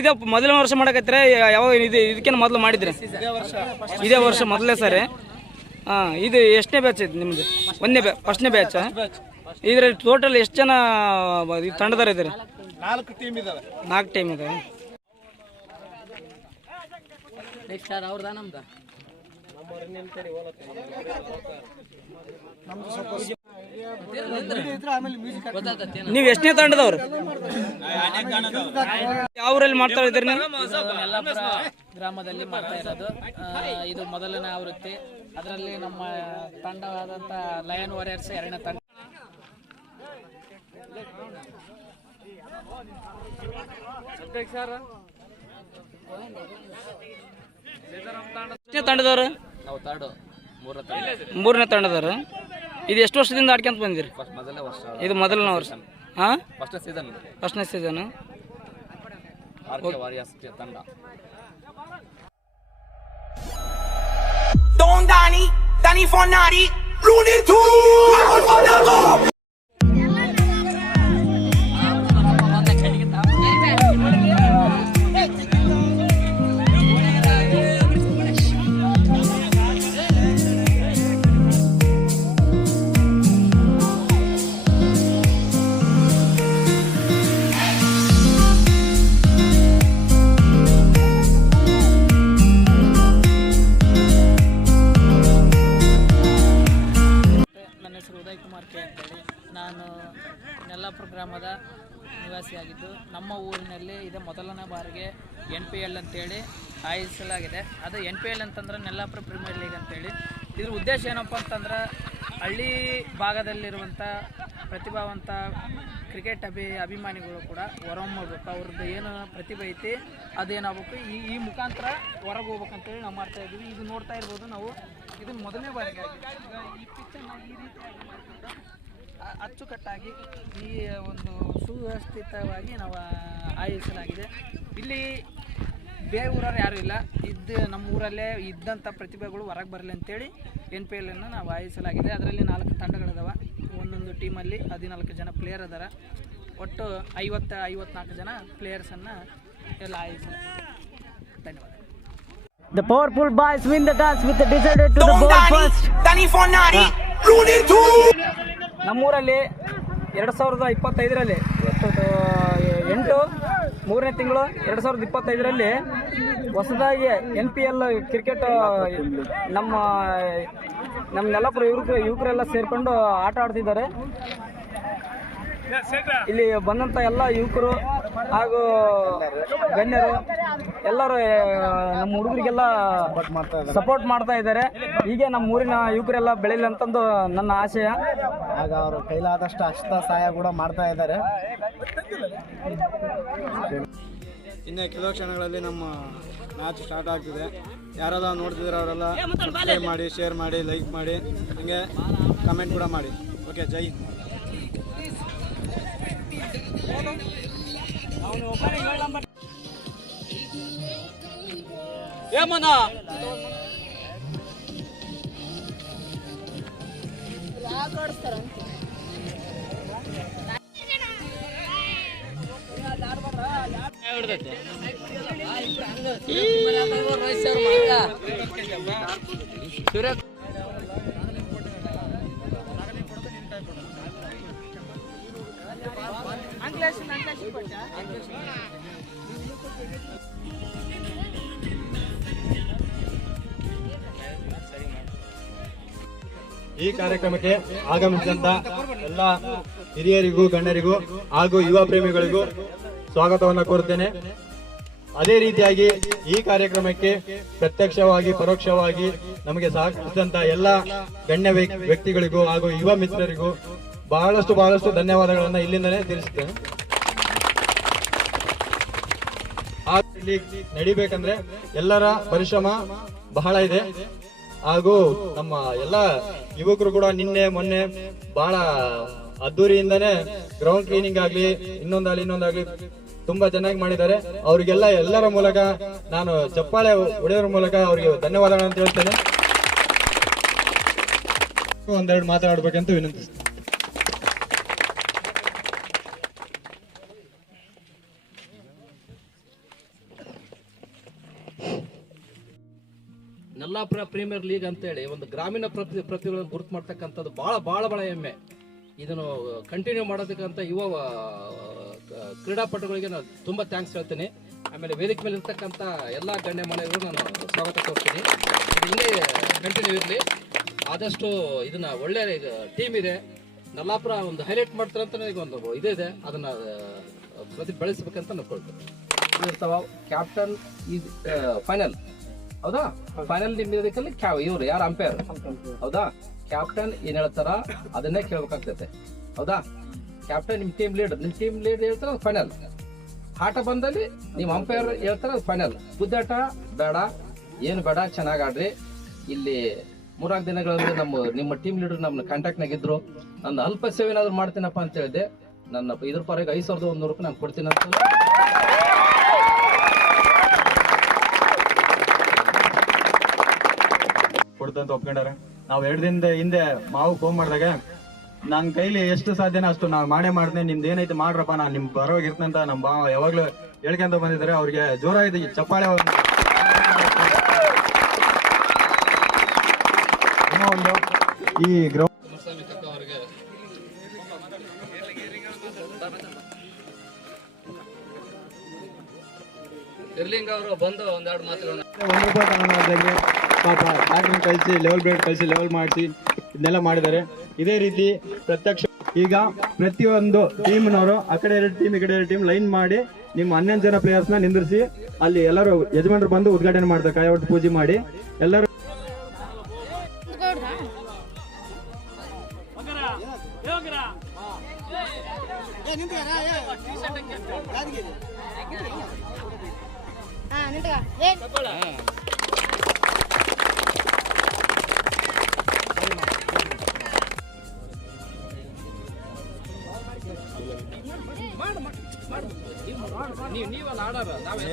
ಇದೆ ಮೊದಲನೇ ವರ್ಷ ಮಾಡಕತ್ತರ ಯಾವ ಇದಕ್ಕೇನು ಮೊದಲು ಮಾಡಿದ್ರೆ ಇದೇ ವರ್ಷ ಮೊದಲೇ ಸರಿ. ಇದು ಎಷ್ಟನೇ ಬ್ಯಾಚ್ ಐತಿ ನಿಮ್ದು? ಫಸ್ಟ್ನೇ ಬ್ಯಾಚ್. ಇದ್ರಲ್ಲಿ ಟೋಟಲ್ ಎಷ್ಟು ಜನ ತಂಡದಾರ ಇದ್ದಾರೆ? 4 ಟೀಮ್ ಇದಾವೆ. 4 ಟೀಮ್ ಇದಾವೆ. ನೀವು ಎಷ್ಟನೇ ತಂಡದವ್ರು? ಯಾವ ಊರಲ್ಲಿ ಮಾಡ್ತಾ ಇದ್ದೀರಿ ನೀವು? ನೆಲ್ಲಾಪುರ ಗ್ರಾಮದಲ್ಲಿ ಮಾಡ್ತಾ ಇರೋದು. ಇದು ಮೊದಲನೇ ಆವೃತ್ತಿ. ಅದರಲ್ಲಿ ನಮ್ಮ ತಂಡವಾದಂಥ ಲಯನ್ ವಾರಿಯರ್ಸ್ ಎರಡನೇ ತಂಡ. ತಂಡದವರು ನಾವು ಮೂರನೇ ತಂಡದವರು. ಇದು ಎಷ್ಟು ವರ್ಷದಿಂದ ಆಡ್ಕೊಂತ ಬಂದಿರಿ? ಇದು ಮೊದಲನೇ ವರ್ಷ. ಫಸ್ಟ್ನೇ ಸೀಸನ್. ತಂಡ Danny Fornari, Looney Tunes. ನಾನು ನೆಲ್ಲಾಪುರ ಗ್ರಾಮದ ನಿವಾಸಿಯಾಗಿದ್ದು ನಮ್ಮ ಊರಿನಲ್ಲಿ ಇದೆ ಮೊದಲನೇ ಬಾರಿಗೆ NPL ಅಂತೇಳಿ ಆಯೋಜಿಸಲಾಗಿದೆ. ಅದು NPL ಅಂತಂದ್ರೆ ನೆಲ್ಲಾಪುರ ಪ್ರೀಮಿಯರ್ ಲೀಗ್ ಅಂತೇಳಿ. ಇದ್ರ ಉದ್ದೇಶ ಏನಪ್ಪ ಅಂತಂದ್ರೆ ಹಳ್ಳಿ ಭಾಗದಲ್ಲಿರುವಂಥ ಪ್ರತಿಭಾವಂತ ಕ್ರಿಕೆಟ್ ಅಭಿಮಾನಿಗಳು ಕೂಡ ಹೊರಹೊಮ್ಮಬೇಕು. ಅವ್ರದ್ದು ಏನು ಪ್ರತಿಭೆ ಐತಿ ಅದೇನಾಗಬೇಕು, ಈ ಮುಖಾಂತರ ಹೊರಗೆ ಹೋಗ್ಬೇಕಂತೇಳಿ ನಾವು ಮಾಡ್ತಾಯಿದ್ದೀವಿ. ಇದು ನೋಡ್ತಾ ಇರ್ಬೋದು ನಾವು. ಇದು ಮೊದಲನೇ ಬಾರಿಗೆ ಈ ಪಿಚ್ಚನ್ನು ಈ ರೀತಿಯಾಗಿ ಅಚ್ಚುಕಟ್ಟಾಗಿ ಈ ಒಂದು ಸುವ್ಯವಸ್ಥಿತವಾಗಿ ನಾವು ಆಯೋಜಿಸಲಾಗಿದೆ. ಇಲ್ಲಿ ಬೇರೆ ಊರವ್ರು ಯಾರೂ ಇಲ್ಲ. ನಮ್ಮ ಊರಲ್ಲೇ ಇದ್ದಂಥ ಪ್ರತಿಭೆಗಳು ಹೊರಗೆ ಬರಲಿ ಅಂತೇಳಿ NPL ಅನ್ನು ನಾವು ಆಯೋಜಿಸಲಾಗಿದೆ. ಅದರಲ್ಲಿ 4 ತಂಡಗಳಿದಾವೆ. ಒಂದೊಂದು ಟೀಮಲ್ಲಿ 14 ಜನ ಪ್ಲೇಯರ್ ಅದಾರ. ಒಟ್ಟು 54 ಜನ ಪ್ಲೇಯರ್ಸನ್ನು ಎಲ್ಲ ಆಯೋಜಿಸಲಾಗಿದೆ. ಧನ್ಯವಾದ. The powerful boys win the dance with the decided to the ball first. Danny Fornari, Looney Tunes. ನಮ್ಮೂರಲ್ಲಿ 2025ರಲ್ಲಿ 8 3ನೇ ತಿಂಗಳು 2025ರಲ್ಲಿ ಹೊಸದಾಗಿ NPL ಕ್ರಿಕೆಟ್ ನಮ್ಮ ನೆಲ್ಲಾಪುರ ಯುವಕರೆಲ್ಲ ಸೇರಿಕೊಂಡು ಆಟ ಆಡ್ತಿದ್ದಾರೆ. ಇಲ್ಲಿ ಬಂದಂಥ ಎಲ್ಲ ಯುವಕರು ಹಾಗೂ ಗಣ್ಯರು ಎಲ್ಲರೂ ನಮ್ಮ ಹುಡುಗರಿಗೆಲ್ಲ ಸಪೋರ್ಟ್ ಮಾಡ್ತಾ ಇದ್ದಾರೆ. ಹೀಗೆ ನಮ್ಮ ಊರಿನ ಯುವಕರೆಲ್ಲ ಬೆಳೀಲಿ ಅಂತಂದು ನನ್ನ ಆಶಯ. ಆಗ ಅವರು ಕೈಲಾದಷ್ಟು ಅಷ್ಟ ಸಹಾಯ ಕೂಡ ಮಾಡ್ತಾ ಇದ್ದಾರೆ. ಇನ್ನು ಕೆಲವು ಕ್ಷಣಗಳಲ್ಲಿ ನಮ್ಮ ಮ್ಯಾಚ್ ಸ್ಟಾರ್ಟ್ ಆಗ್ತಿದೆ. ಯಾರೆಲ್ಲ ನೋಡ್ತಿದ್ರೆ ಅವರೆಲ್ಲ ಸಬ್ಸ್ಕ್ರೈಬ್ ಮಾಡಿ, ಶೇರ್ ಮಾಡಿ, ಲೈಕ್ ಮಾಡಿ, ಹಾಗೆ ಕಮೆಂಟ್ ಕೂಡ ಮಾಡಿ. ಓಕೆ, ಜೈ ಹಿಂದ್. ಈ ಕಾರ್ಯಕ್ರಮಕ್ಕೆ ಆಗಮಿಸಿದಂತ ಎಲ್ಲ ಹಿರಿಯರಿಗೂ ಗಣ್ಯರಿಗೂ ಹಾಗೂ ಯುವ ಪ್ರೇಮಿಗಳಿಗೂ ಸ್ವಾಗತವನ್ನು ಕೋರುತ್ತೇನೆ. ಅದೇ ರೀತಿಯಾಗಿ ಈ ಕಾರ್ಯಕ್ರಮಕ್ಕೆ ಪ್ರತ್ಯಕ್ಷವಾಗಿ ಪರೋಕ್ಷವಾಗಿ ನಮಗೆ ಸಹಕರಿಸಿದಂತ ಎಲ್ಲ ಗಣ್ಯ ವ್ಯಕ್ತಿಗಳಿಗೂ ಹಾಗೂ ಯುವ ಮಿತ್ರರಿಗೂ ಬಹಳಷ್ಟು ಧನ್ಯವಾದಗಳನ್ನ ಇಲ್ಲಿಂದಲೇ ತಿಳಿಸುತ್ತೇನೆ. ಇಲ್ಲಿ ನಡಿಬೇಕಂದ್ರೆ ಎಲ್ಲರ ಪರಿಶ್ರಮ ಬಹಳ ಇದೆ. ಹಾಗೂ ನಮ್ಮ ಎಲ್ಲ ಯುವಕರು ಕೂಡ ನಿನ್ನೆ ಮೊನ್ನೆ ಬಹಳ ಅದ್ದೂರಿಯಿಂದಾನೇ ಗ್ರೌಂಡ್ ಕ್ಲೀನಿಂಗ್ ಆಗ್ಲಿ ಇನ್ನೊಂದಾಗ್ಲಿ ತುಂಬಾ ಚೆನ್ನಾಗಿ ಮಾಡಿದ್ದಾರೆ. ಅವರಿಗೆಲ್ಲ ಎಲ್ಲರ ಮೂಲಕ ನಾನು ಚಪ್ಪಾಳೆ ಹೊಡೆಯೋದ್ರ ಮೂಲಕ ಅವರಿಗೆ ಧನ್ಯವಾದಗಳಂತ ಹೇಳ್ತೇನೆ. ಒಂದೆರಡು ಮಾತಾಡಬೇಕಂತ ವಿನಂತಿಸ್ತೇನೆ. ನಲ್ಲಾಪುರ ಪ್ರೀಮಿಯರ್ ಲೀಗ್ ಅಂತೇಳಿ ಒಂದು ಗ್ರಾಮೀಣ ಪ್ರತಿಭೆಗಳನ್ನು ಗುರುತು ಮಾಡ್ತಕ್ಕಂಥದ್ದು ಭಾಳ ಹೆಮ್ಮೆ. ಇದನ್ನು ಕಂಟಿನ್ಯೂ ಮಾಡೋದಕ್ಕಂತ ಯುವ ಕ್ರೀಡಾಪಟುಗಳಿಗೆ ನಾನು ತುಂಬ ಥ್ಯಾಂಕ್ಸ್ ಹೇಳ್ತೀನಿ. ಆಮೇಲೆ ವೇದಿಕೆ ಮೇಲೆ ಇರ್ತಕ್ಕಂಥ ಎಲ್ಲ ಗಣ್ಯಮಾನ್ಯರಿಗೂ ನಾನು ಸ್ವಾಗತ ಕೋರ್ತೀನಿ. ಇದು ಹಿಂಗೆ ಕಂಟಿನ್ಯೂ ಇರಲಿ. ಆದಷ್ಟು ಇದನ್ನ ಒಳ್ಳೆ ಟೀಮ್ ಇದೆ. ನಲ್ಲಾಪುರ ಒಂದು ಹೈಲೈಟ್ ಮಾಡ್ತಾರೆ ಅಂತ ನನಗೆ ಒಂದು ಇದಿದೆ, ಅದನ್ನ ಬೆಳೆಸಬೇಕಂತ ಅನ್ಕೊಳ್ತೀನಿ. ಇರ್ತಾವ ಕ್ಯಾಪ್ಟನ್ ಈಸ್ ಫೈನಲ್, ಹೌದಾ? ಫೈನಲ್ ನಿಂದಿದ್ದಕ್ಕಲ್ಲಿ ಇವ್ರು ಯಾರು ಅಂಪೈರ್, ಹೌದಾ? ಕ್ಯಾಪ್ಟನ್ ಏನ್ ಹೇಳ್ತಾರ ಅದನ್ನೇ ಕೇಳ್ಬೇಕಾಗ್ತೈತೆ, ಹೌದಾ? ಕ್ಯಾಪ್ಟನ್ ನಿಮ್ ಟೀಮ್ ಲೀಡರ್ ಹೇಳ್ತಾರ ಅದು ಫೈನಲ್. ಆಟ ಬಂದಲ್ಲಿ ನಿಮ್ ಅಂಪೈರ್ ಹೇಳ್ತಾರ ಅದು ಫೈನಲ್. ಗುದ್ದಾಟ ಬೇಡ, ಏನು ಬೇಡ, ಚೆನ್ನಾಗಿ ಆಡ್ರಿ. ಇಲ್ಲಿ 3-4 ದಿನಗಳಲ್ಲಿ ನಿಮ್ಮ ಟೀಮ್ ಲೀಡರ್ ನಮ್ಮ ಕಾಂಟ್ಯಾಕ್ಟ್ನಾಗ ಇದ್ರು. ನನ್ನ ಅಲ್ಪ ಸೇವೆ ಏನಾದ್ರು ಮಾಡ್ತೀನಪ್ಪ ಅಂತ ಹೇಳಿದೆ. ನನ್ನ ಇದ್ರ ಪರವಾಗಿ 5,100 ರೂಪಾಯಿ ನಾನು ಕೊಡ್ತೀನಿ ಅಂತ ಕೊಡ್ತಂತ ಒಪ್ಕೊಂಡಾರೆ. ನಾವು 2 ದಿನದ ಹಿಂದೆ ಮಾವು ಫೋನ್ ಮಾಡಿದಾಗ ನನ್ನ ಕೈಲಿ ಎಷ್ಟು ಸಾಧ್ಯನೋ ಅಷ್ಟು ನಾನು ಮಾಡ್ದೆ. ನಿಮ್ದು ಏನೈತೆ ಮಾಡ್ರಪ್ಪ, ನಾನು ನಿಮ್ ಬರೋವಾಗ ಇರ್ತಂತ ನಮ್ಮ ಮಾವ ಯಾವಾಗ್ಲೂ ಹೇಳ್ಕೊಂತ ಬಂದಿದ್ದಾರೆ. ಅವ್ರಿಗೆ ಜೋರಾಗಿದೆ ಚಪ್ಪಾಳೆ. ಒಂದು ಈ ಗ್ರೌಂಡ್ ಇರ್ಲಿಂಗ್ ಅವರು ಬಂದು ಒಂದೆರಡು ಮಾತುಗಳನ್ನ ಪಾಪ ಟ್ಯಾಕ್ಲಿಂಗ್ ಕಳಿಸಿ, ಲೆವೆಲ್ ಬ್ರೇಡ್ ಕಳಿಸಿ, ಲೆವೆಲ್ ಮಾಡಿಸಿ ಇದನ್ನೆಲ್ಲ ಮಾಡಿದ್ದಾರೆ. ಇದೇ ರೀತಿ ಪ್ರತ್ಯಕ್ಷ ಈಗ ಪ್ರತಿಯೊಂದು ಟೀಮ್ನವರು ಆ ಕಡೆ 2 ಟೀಮ್, ಈ ಕಡೆ 2 ಟೀಮ್ ಲೈನ್ ಮಾಡಿ ನಿಮ್ಮ 11 ಜನ ಪ್ಲೇಯರ್ಸ್ನ ನಿಂದಿರಿಸಿ ಅಲ್ಲಿ ಎಲ್ಲರೂ ಯಜಮಾನರು ಬಂದು ಉದ್ಘಾಟನೆ ಮಾಡ್ತಾರೆ. ಕಾಯವಟ್ಟು ಪೂಜೆ ಮಾಡಿ ಎಲ್ಲರೂ ನೀವಲ್ಲ ಆಡಾರ ನಾವೇ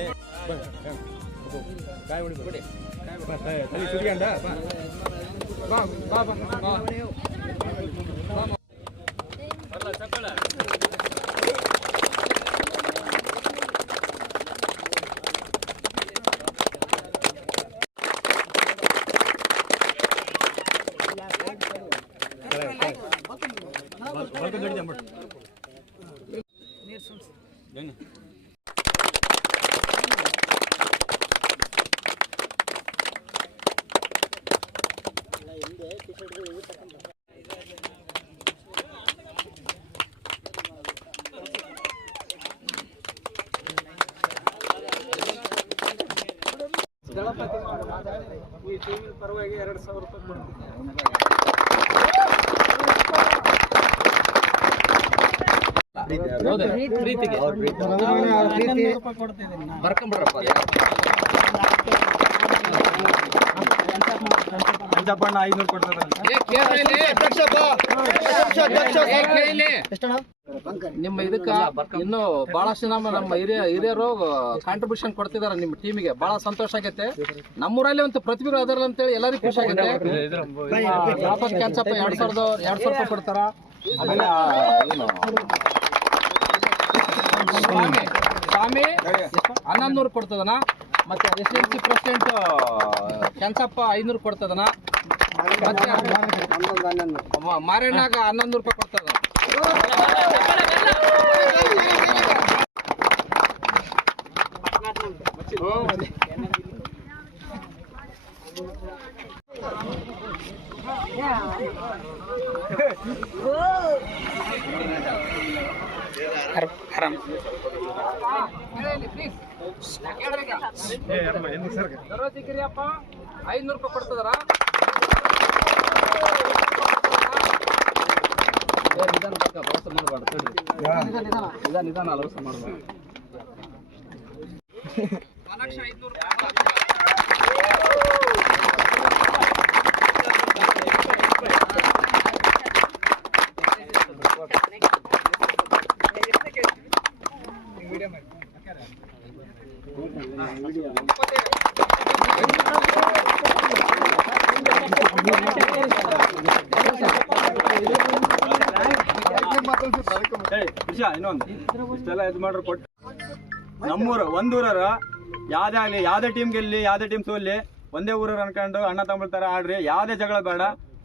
ಈ ಟೀಮಿನ ಪರವಾಗಿ 2,000 ರೂಪಾಯಿ ಕೊಡ್ತೀನಿ. ಪ್ರೀತಿಗೆ ಬರ್ಕೊಂಬಿಡ್ರಪ್ಪ. ಪಂಚಪ್ಪಣ್ಣ 500 ಕೊಡ್ತಾರೆ. ನಿಮ್ಮ ಇದಕ್ಕ ಇನ್ನು ಬಹಳಷ್ಟು ನಮ್ಮ ಹಿರಿಯರು ಕಾಂಟ್ರಿಬ್ಯೂಷನ್ ಕೊಡ್ತಿದಾರೆ ನಿಮ್ಮ ಟೀಮಿಗೆ. ಬಹಳ ಸಂತೋಷ ಆಗೈತೆ. ನಮ್ಮೂರಲ್ಲಿ ಒಂದು ಪ್ರತಿಭೆ ಅದರ ಅಂತೇಳಿ ಎಲ್ಲರಿಗೂ ಖುಷಿ ಆಗೈತೆ. ಗಣಪತಿ ಕ್ಯಾನ್ಸಪ್ಪ 2,000 ರೂಪಾಯಿ ಕೊಡ್ತಾರ. ಆಮೇಲೆ ಸ್ವಾಮಿ 1,100 ಕೊಡ್ತದನ. ಮತ್ತೆ SLC ಪ್ರೆಸಿಡೆಂಟ್ ಕ್ಯಾನ್ಸಪ್ಪ 500 ಕೊಡ್ತದನ. ಮತ್ತೆ ಮಾರಣ್ಣಾಗ 1,100 ರೂಪಾಯಿ ಕೊಡ್ತದ. ಸಿಕ್ಕಿರಿಯಪ್ಪ 500 ರೂಪಾಯಿ ಕೊಡ್ತದಾರ. ನಿಧಾನ ಭರೋಸೆ ಮಾಡಬಾರ್ದು. ನಿಧಾನ ಭರೋಸೆ ಮಾಡಬಾರ್ದು. 4,500 ರೂಪಾಯಿ ಇನ್ನೊಂದು ಇಷ್ಟೆಲ್ಲ ಇದು ಮಾಡ್ರು ಕೊಟ್ಟು ನಮ್ಮೂರು ಒಂದೂರರ ಯಾವುದೇ ಟೀಮ್ ಗೆಲ್ಲಿ ಯಾವುದೇ ಟೀಮ್ ಸೋಲ್ಲಿ ಒಂದೇ ಊರವ್ರು ಅನ್ಕೊಂಡು ಅಣ್ಣ ತಮ್ಮ ತರ ಆಡ್ರಿ, ಯಾವುದೇ ಜಗಳ ಬೇಡ.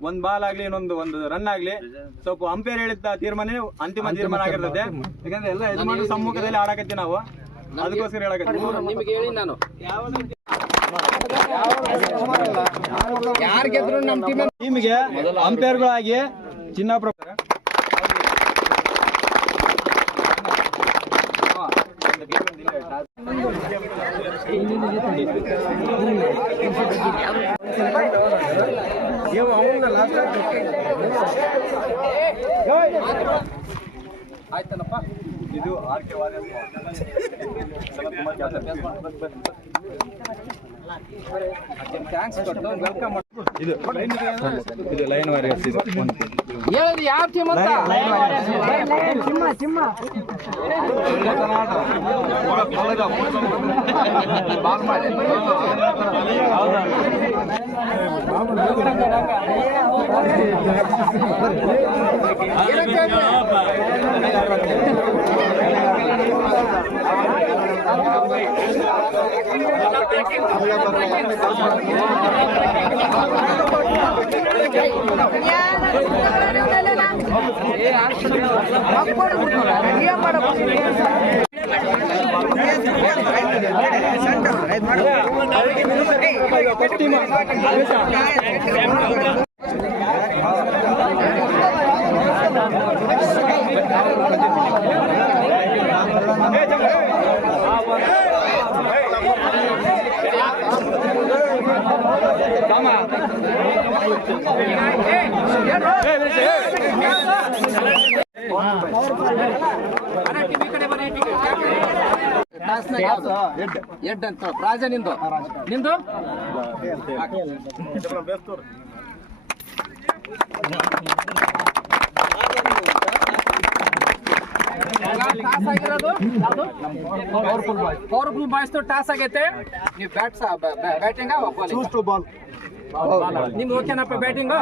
ಒಂದ್ ಬಾಲ್ ಆಗ್ಲಿ ಒಂದು ರನ್ ಆಗ್ಲಿ ಸ್ವಲ್ಪ ಅಂಪೈರ್ ಹೇಳಿದ ತೀರ್ಮಾನ ಅಂತಿಮ ತೀರ್ಮಾನ ಆಗಿರ್ತದೆ. ಯಾಕಂದ್ರೆ ಎಲ್ಲ ಯಜಮಾನರ ಸಮ್ಮುಖದಲ್ಲಿ ಆಡಕತ್ತಿ ನಾವು, ಅದಕ್ಕೋಸ್ಕರ ಹೇಳಕತ್ತಿ. ನಿಮ್ಗೆ ಹೇಳಿ ನಾನು ಟೀಮಿಗೆ ಅಂಪೈರ್ಗಳಾಗಿ ಚಿನ್ನಾಪುರ ಆಯ್ತನಪ್ಪ. ಇದು ಥ್ಯಾಂಕ್ಸ್ ಕೊಟ್ಟು ವೆಲ್ಕಮ್. ಇದು ಲೈನ್ ವಾರಿಯರ್ಸ್. ಇದು ಹೇಳೋದು ಯಾವ ಟೀಮ್ ಅಂತ ಎಡ್ ಅಂತ ರಾಜ ನಿಂದು ಪವರ್ಫುಲ್ ಬಾಯ್ಸ್ ಟಾಸ್ ಆಗೈತೆ. ನೀವು ಬ್ಯಾಟಿಂಗ್ ನಿಮ್ದು ಓಕೆನಪ್ಪ ಬ್ಯಾಟಿಂಗ್?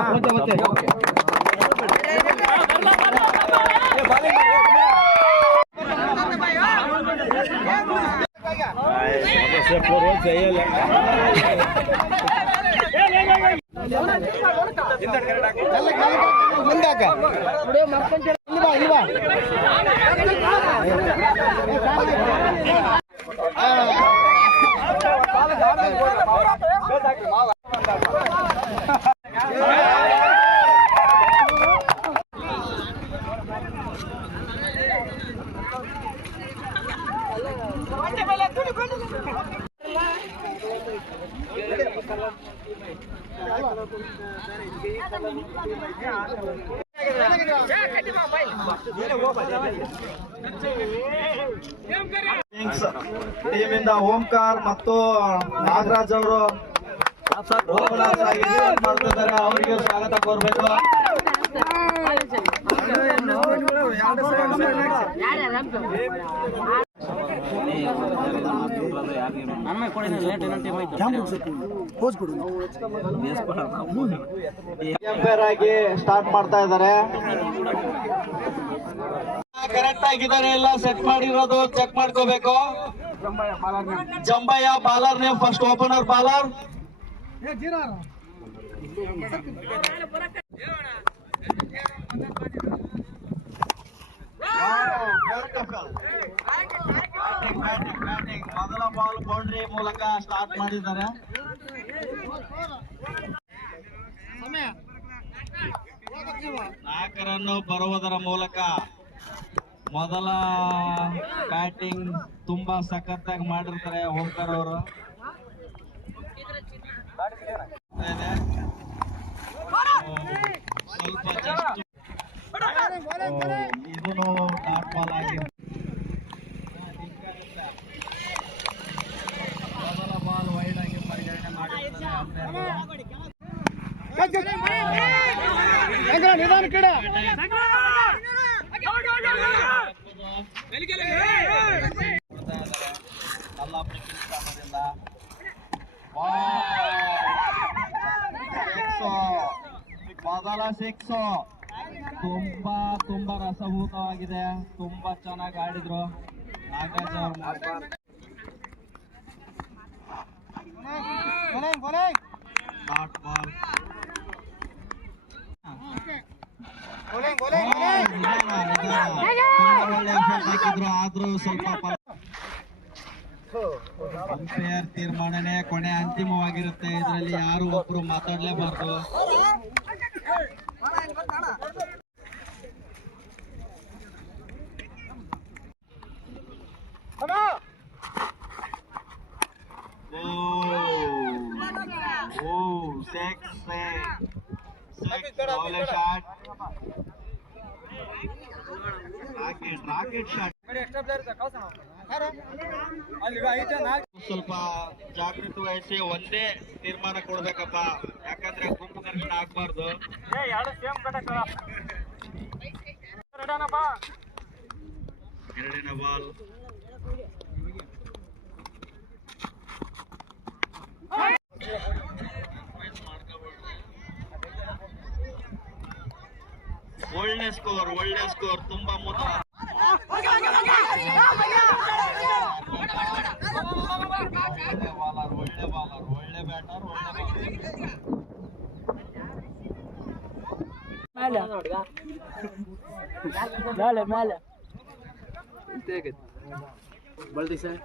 ಟೀಮಿಂದ ಓಂಕಾರ್ ಮತ್ತು ನಾಗರಾಜ್ ಅವರು ಮಾಡ್ತಿದ್ದಾರೆ, ಅವರಿಗೆ ಸ್ವಾಗತ ಕೋರ್ಬೇಕು. ಎಂಪೈರ್ ಆಗಿ ಸ್ಟಾರ್ಟ್ ಮಾಡ್ತಾ ಇದ್ದಾರೆ. ಕರೆಕ್ಟ್ ಆಗಿದ್ದಾರೆ, ಎಲ್ಲ ಸೆಟ್ ಮಾಡಿರೋದು ಚೆಕ್ ಮಾಡ್ಕೋಬೇಕು. Jambayya bowler name first opener bowler. ಮೊದಲ ಬಾಲ್ ಬೌಂಡ್ರಿ ಮೂಲಕ ಸ್ಟಾರ್ಟ್ ಮಾಡಿದ್ದಾರೆ. 4 ರನ್ ಬರುವುದರ ಮೂಲಕ ಮೊದಲ ಬ್ಯಾಟಿಂಗ್ ತುಂಬಾ ಸಖತ್ತಾಗಿ ಮಾಡಿರ್ತಾರೆ ಓಂಕಾರ್ ಅವರು. ಸ್ವಲ್ಪ ಜಸ್ಟ್ ಇದನ್ನು ಡಾಟ್ ಬಾಲ್ ಆಗಿದೆ. ಮೊದಲ ಬಾಲ್ ವೈಡ್ ಆಗಿ ಪರಿಗಣನೆ ಮಾಡಿರ್ತಾರೆ. ಮೊದಲ ಸಿಕ್ಸು ತುಂಬಾ ರಸಭೂತವಾಗಿದೆ. ತುಂಬಾ ಚೆನ್ನಾಗಿ ಆಡಿದ್ರು ನಾಗರಾಜ್ ಅವರು. Dot ball. ಆದ್ರೂ ಸ್ವಲ್ಪ ಅಂಪೈರ್ ತೀರ್ಮಾನನೇ ಕೊನೆ ಅಂತಿಮವಾಗಿರುತ್ತೆ. ಇದರಲ್ಲಿ ಯಾರು ಒಬ್ರು ಮಾತಾಡ್ಲೇಬಾರ್ದು. Rocket shot. ಸ್ವಲ್ಪ ಜಾಗೃತಿ ವಹಿಸಿ ಒಂದೇ ತೀರ್ಮಾನ ಕೊಡ್ಬೇಕಪ್ಪ, ಯಾಕಂದ್ರೆ ಗುಂಪು ಘರ್ಷಣೆ ಆಗ್ಬಾರ್ದು. ಎರಡನೇ ಬಾಲ್. ಒಳ್ಳೆ ಸ್ಕೋರ್ ತುಂಬಾ ಒಳ್ಳೆ ಬಾಲರ್, ಒಳ್ಳೆ ಬ್ಯಾಟರ್, ಬಲ್ದಿ ಸರ್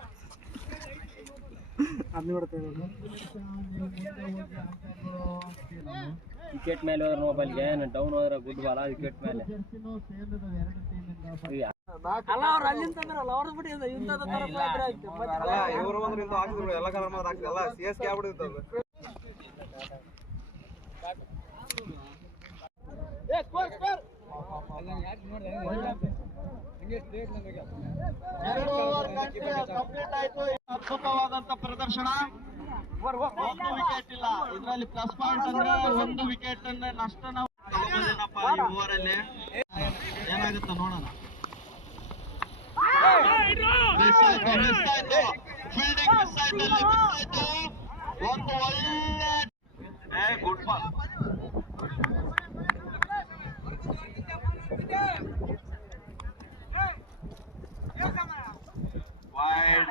ವಿಕೆಟ್ ಮೇಲೆ ಹೋದ್ರೆ ಮೊಬೈಲ್ಗೆ ಡೌನ್ ಹೋದ್ರೆ ಗುಡ್ ಬಾಲ ವಿಕೆಟ್ ಮೇಲೆ. ಅದ್ಭುತವಾದಂತ ಪ್ರದರ್ಶನ. ಒಂದು ವಿಕೆಟ್ ಇಲ್ಲ ಇದರಲ್ಲಿ. ಪ್ಲಸ್ ಪಾಯಿಂಟ್ ಅಂದ್ರೆ ಒಂದು ವಿಕೆಟ್ ನಷ್ಟ ನಾವು ಈ ಓವರ್ ಅಲ್ಲಿ. ಏನಾಗುತ್ತೆ ನೋಡೋಣ. ಫೀಲ್ಡಿಂಗ್ ಮಿಸ್ ಆಯ್ತು. ಒಂದು ಒಳ್ಳೆ ಗುಡ್ ಬಾಲ್. ವೈಡ್.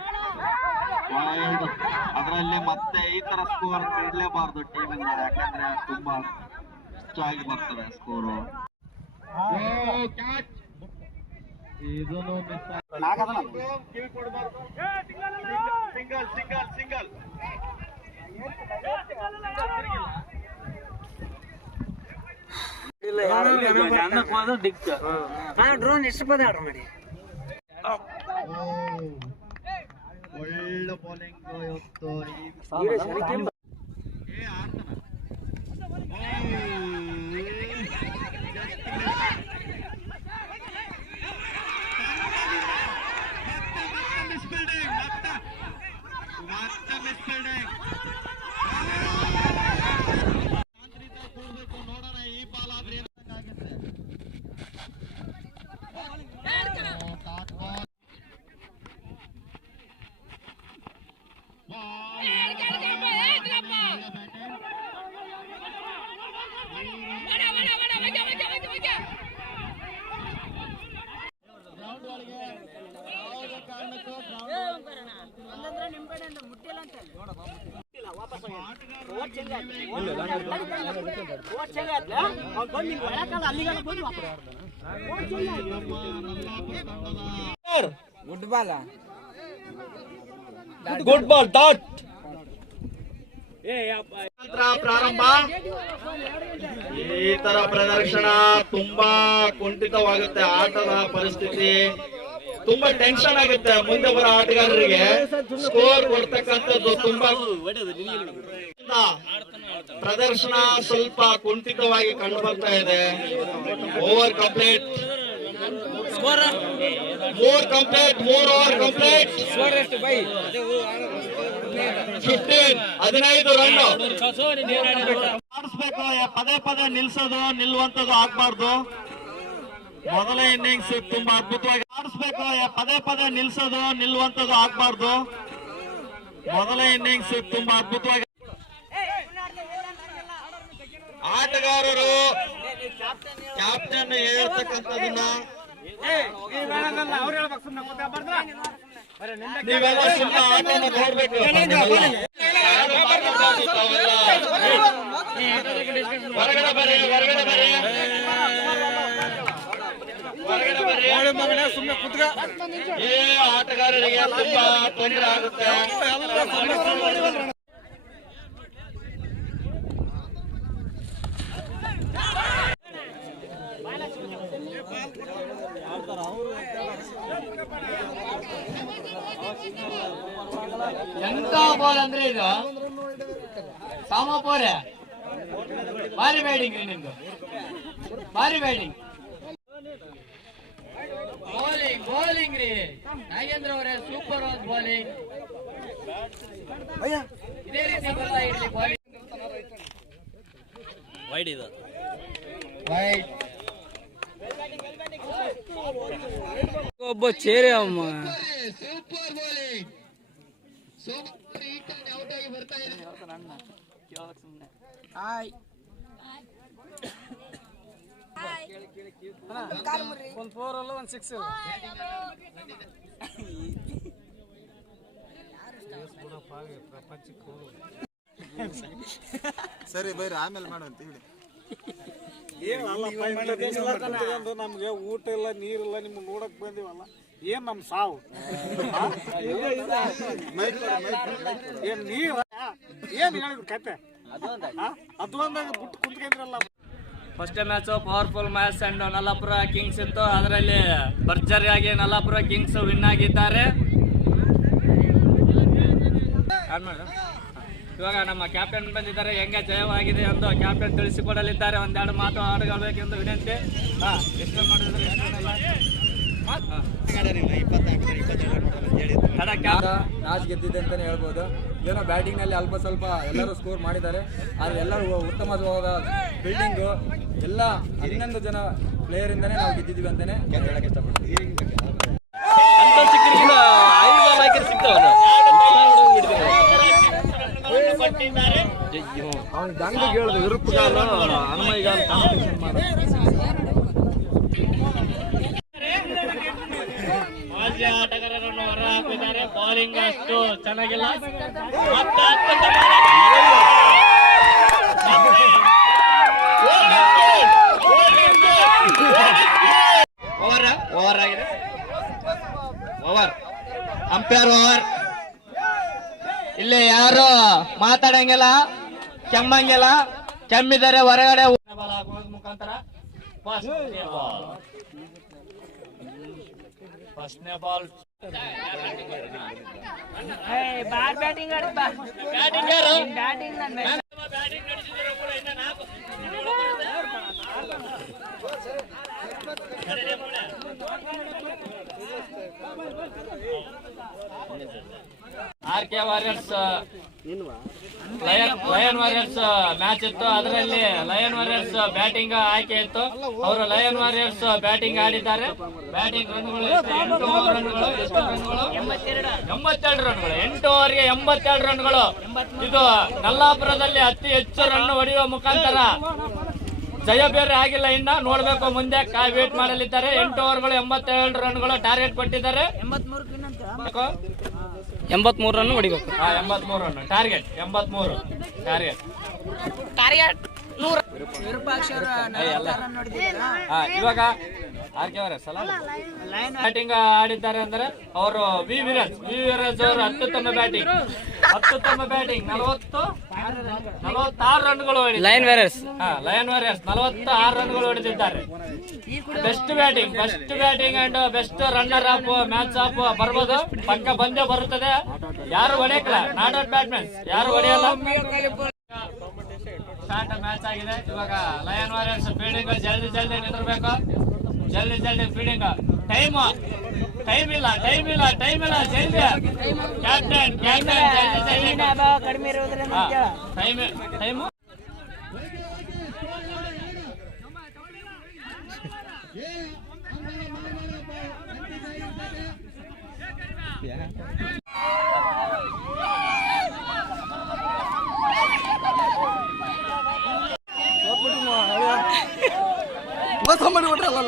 ಅದರಲ್ಲಿ ಮತ್ತೆ ಈ ತರ ಸ್ಕೋರ್ ನೀಡಲೇಬಾರ್ದು ಟೀಮಿಂದ, ಯಾಕಂದ್ರೆ ತುಂಬಾ ಹೆಚ್ಚಾಗಿ ಬರ್ತದೆ ಸ್ಕೋರು. ಇದನ್ನು ಕಿವಿ ಕೊಡಬಾರ್ದು. ಸಿಂಗಲ್. ಡ್ರೋನ್ ಎಷ್ಟು ಪದ ಆರ್ಡರ್ ಮಾಡಿ. ಒಳ್ಳೆ ಬೌಲಿಂಗ್ ಇವತ್ತು. ನೋಡೋಣ ಈ ಬಾಲ್ ಆದ್ರೆ ಏನಾಗುತ್ತೆ. Good ball dot. ಪ್ರಾರಂಭ. ಈ ತರ ಪ್ರದರ್ಶನ ತುಂಬಾ ಕುಂಠಿತವಾಗುತ್ತೆ. ಆಟದ ಪರಿಸ್ಥಿತಿ ತುಂಬಾ ಟೆನ್ಷನ್ ಆಗುತ್ತೆ. ಮುಂದೆ ಬರೋ ಆಟಗಾರರಿಗೆ ಸ್ಕೋರ್ ಕೊಡ್ತಕ್ಕಂಥದ್ದು ತುಂಬಾ. ಪ್ರದರ್ಶನ ಸ್ವಲ್ಪ ಕುಂಠಿತವಾಗಿ ಕಂಡು ಬರ್ತಾ ಇದೆ. Over complete. 3 over complete. 15 run ಆಡಿಸ್ಬೇಕು. ಪದೇ ನಿಲ್ಸುವಂತದ್ದು ಆಗ್ಬಾರ್ದು. ಮೊದಲ ಇನ್ನಿಂಗ್ಸ್ ತುಂಬಾ ಅದ್ಭುತವಾಗಿ ಆಡಿಸ್ಬೇಕು. ಪದೇ ನಿಲ್ಸುವಂತದ್ದು ಆಗ್ಬಾರ್ದು. ಮೊದಲ ಇನ್ನಿಂಗ್ಸ್ ತುಂಬಾ ಅದ್ಭುತವಾಗಿ ಆಟಗಾರರು ಕ್ಯಾಪ್ಟನ್ ಹೇಳ್ತಕ್ಕಂಥದನ್ನ ನೀವೆಲ್ಲ ಸುಮ್ಮನೆ ಆಟನ ನೋಡ್ಬೇಕು. ಹೊರಗಡೆ ಬರ್ರಿ, ಹೊರಗಡೆ ಬರ್ರಿ, ಹೊರಗಡೆ ಬರ್ರಿ. ಈ ಆಟಗಾರರಿಗೆ ತುಂಬಾ ತೊಂದರೆ ಆಗುತ್ತೆ. ಎಂತ ಬಾಲ್ ಅಂದ್ರೆ ಇದು ಸಾಮಪೋರೆ ಭಾರಿ ಬ್ಯಾಟಿಂಗ್ ರೀ ನಿಮ್ದು, ಭಾರಿ ಬ್ಯಾಟಿಂಗ್. ಬೌಲಿಂಗ್ ರೀ ನಾಗೇಂದ್ರ ಅವರೇ, ಸೂಪರ್ ಬೌಲಿಂಗ್. ಇದೇ ರೀತಿ ಬರ್ತಾ ಇರ್ಲಿ ಬೌಲಿಂಗ್. ವೈಡ್ ಒಬ್ಬ ಚೇರೆ ಅಮ್ಮ ಸೂಪರ್ ಬೌಲಿಂಗ್. ಸೂಪರ್ ಹಿಟ್ ಅನ್ನು ಔಟ್ ಆಗಿ ಬರ್ತಾ ಇದೆ. ಹಾಯ್ ಒಂದು 4 ಅಲ್ಲ ಒಂದು 6 ಇಲ್ಲ. ಸರಿ ಬೈರಿ, ಆಮೇಲೆ ಮಾಡುವಂತ ಹೇಳಿ. ನಮ್ಗೆ ಊಟ ಇಲ್ಲ, ನೀರಿಲ್ಲ, ನಿಮ್ಗೆ ನೋಡಕ್ ಬಂದಿವಲ್ಲ, ಏನ್ ನಮ್ ಸಾವು? ಏನ್ ನೀರ ಏನ್ ಹೇಳಿದ್ರು ಕತೆ? ಅದೊಂದಾಗ ಬಿಟ್ಟು ಕುಂತ್ಕೊಂಡ್ರಲ್ಲ. First match powerful match and Nallapura Kings ಇತ್ತು. ಅದರಲ್ಲಿ ಭರ್ಜರಿಯಾಗಿ ನಲ್ಲಾಪುರ ಕಿಂಗ್ಸ್ ವಿನ್ ಆಗಿದ್ದಾರೆ. ಇವಾಗ ನಮ್ಮ ಕ್ಯಾಪ್ಟನ್ ಬಂದಿದ್ದಾರೆ, ಹೆಂಗೆ ಜಯವಾಗಿದೆ ಎಂದು ಕ್ಯಾಪ್ಟನ್ ತಿಳಿಸಿಕೊಡಲಿದ್ದಾರೆ. ಒಂದೆರಡು ಮಾತು ಆಡಬೇಕೆಂದು ವಿನಂತಿ. ಎಷ್ಟು ಮಾಡಿದ್ರೆ ಮ್ಯಾಚ್ ಗೆದ್ದಿದೆ ಅಂತಾನೆ ಹೇಳ್ಬೋದು. ಏನೋ ಬ್ಯಾಟಿಂಗ್ ನಲ್ಲಿ ಅಲ್ಪ ಸ್ವಲ್ಪ ಎಲ್ಲರೂ ಸ್ಕೋರ್ ಮಾಡಿದ್ದಾರೆ, ಆದ್ರೆ ಎಲ್ಲರೂ ಉತ್ತಮವಾದ ಫೀಲ್ಡಿಂಗು ಎಲ್ಲ 11 ಜನ ಪ್ಲೇಯರ್ ಇಂದಾನೆ ನಾವು ಗೆದ್ದಿದ್ದೀವಿ ಅಂತಾನೆ ಹೇಳಕ್ ಇಷ್ಟಪಡ್ತೀವಿ. ಮಾಜಿ ಆಟಗಾರರನ್ನು ಹೊರ ಹಾಕಿದ್ದಾರೆ. ಬೌಲಿಂಗ್ ಅಷ್ಟು ಚೆನ್ನಾಗಿಲ್ಲ. ಓವರ್ ಆಗಿದೆ, ಓವರ್, ಅಂಪೈರ್ ಓವರ್. ಇಲ್ಲಿ ಯಾರು ಮಾತಾಡಂಗಿಲ್ಲ, ಕೆಮ್ಮಂಗಿಲ್ಲ. ಕೆಮ್ಮಿದರೆ ಹೊರಗಡೆ ಬಾಲ್ ಹಾಕೋದ್ ಮುಖಾಂತರ ಫಸ್ಟ್ನೇ ball. Batting RK warriors lion warriors match ಇತ್ತು. ಅದರಲ್ಲಿ ಲಯನ್ ವಾರಿಯರ್ಸ್ ಬ್ಯಾಟಿಂಗ್ ಆಯ್ಕೆ ಇತ್ತು. ಅವರು ಲಯನ್ ವಾರಿಯರ್ಸ್ ಬ್ಯಾಟಿಂಗ್ ಆಡಿದ್ದಾರೆ. ಬ್ಯಾಟಿಂಗ್ ರನ್ಗಳು 82 ರನ್ಗಳು. 82 ರನ್ಗಳು. 8 ಓವರ್ಗೆ 82 ರನ್ಗಳು. ಇದು ನಲ್ಲಾಪುರದಲ್ಲಿ ಅತಿ ಹೆಚ್ಚು ರನ್ ಹೊಡೆಯುವ ಮುಖಾಂತರ ಜಯ ಬೇರೆ ಆಗಿಲ್ಲ. ಇನ್ನ ನೋಡ್ಬೇಕು, ಮುಂದೆ ವೇಟ್ ಮಾಡಲಿದ್ದಾರೆ. 8 ಓವರ್ಗಳು 82 ರನ್ಗಳು ಟಾರ್ಗೆಟ್ ಕೊಟ್ಟಿದ್ದಾರೆ. 83 ರನ್ ಹೊಡಿಬೇಕು. 83 ರನ್ ಟಾರ್ಗೆಟ್. 83 ಟಾರ್ಗೆಟ್. ಇವಾಗ RK ವಾರಿಯರ್ಸ್ ಬ್ಯಾಟಿಂಗ್ ಆಡಿದ್ದಾರೆ ಅಂದ್ರೆ ಅವರು ವಿ ವಿರಾಜ್ ಅವರು ಅತ್ಯುತ್ತಮ ಬ್ಯಾಟಿಂಗ್ 46 ರನ್ಗಳು. ಲಯನ್ ವಾರಿಯರ್ಸ್ 46 ರನ್ಗಳು ಹೊಡೆದಿದ್ದಾರೆ. Best batting and best runner of match of ಬರ್ಬೋದು. ಪಕ್ಕ ಬಂದೇ ಬರುತ್ತದೆ. ಯಾರು ಹೊಡೆಯಲ್ಲ, ನಾಟ್ ಔಟ್ ಬ್ಯಾಟ್ಸ್ಮನ್ ಯಾರು ಹೊಡೆಯಲ್ಲ. ಸ್ಟಾರ್ಟ್ ಮ್ಯಾಚ್ ಆಗಿದೆ. ಇವಾಗ ಲಯನ್ ವಾರಿಯರ್ಸ್ ಫೀಲ್ಡಿಂಗ್ ಜಲ್ದಿ ನಿಂದಿರ್ಬೇಕು. ಜಲ್ದಿ ಫೀಲ್ಡಿಂಗ್. ಟೈಮ್ ಇಲ್ಲ ಜಲ್ದಿ. ಕ್ಯಾಪ್ಟನ್ ಕಡಿಮೆ ಇರೋದ್ರಿಂದ ಟೈಮ್ ಮೋಸ ಮಾಡಿಬಿಟ್ರಲ್ಲ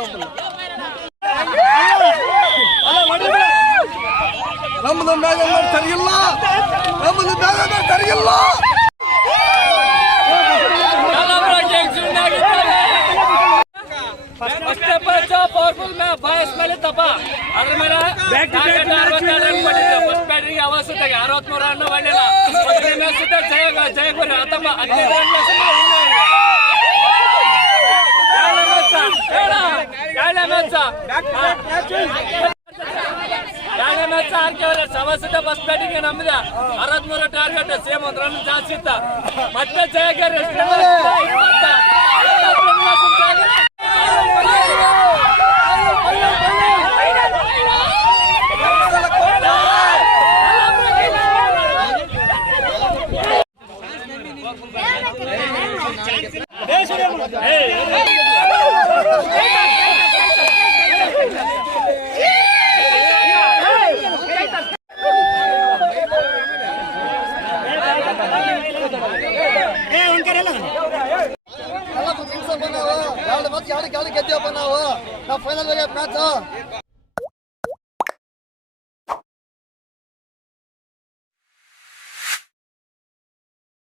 ನಮ್ಮದು ಮ್ಯಾಗ ಸರಿಯಿಲ್ಲ, ನಮ್ಮದು ಮ್ಯಾಗ ಸರಿಯಿಲ್ಲ. ಪವರ್ಫುಲ್ ಬಾಯಸ್ ಮೇಲೆ ತಪ್ಪ ಅದ್ರ ಮೇಲೆ ಫಸ್ಟ್ ಬ್ಯಾಟಿಂಗ್ ಅವಶ್ಯಕತೆ 63 ರನ್ ಮಾಡಿಲ್ಲ. ಜಯಗುರಿ ಅಥವಾ 15 ಸಮಸ್ಯೆ ಫಸ್ಟ್ ಬ್ಯಾಟಿಂಗ್ ನಮ್ದೆ 63 ಟಾರ್ಗೆಟ್ ಸೇಮ್ 1 ರನ್ ಜಾಸ್ತಿ ಇತ್ತ. ಮತ್ತೆ ಜಯಗಿರಿ ಎರಡು ಗೆದ್ದೀವಪ್ಪ ನಾವು ಫೈನಲ್ ಮ್ಯಾಚ್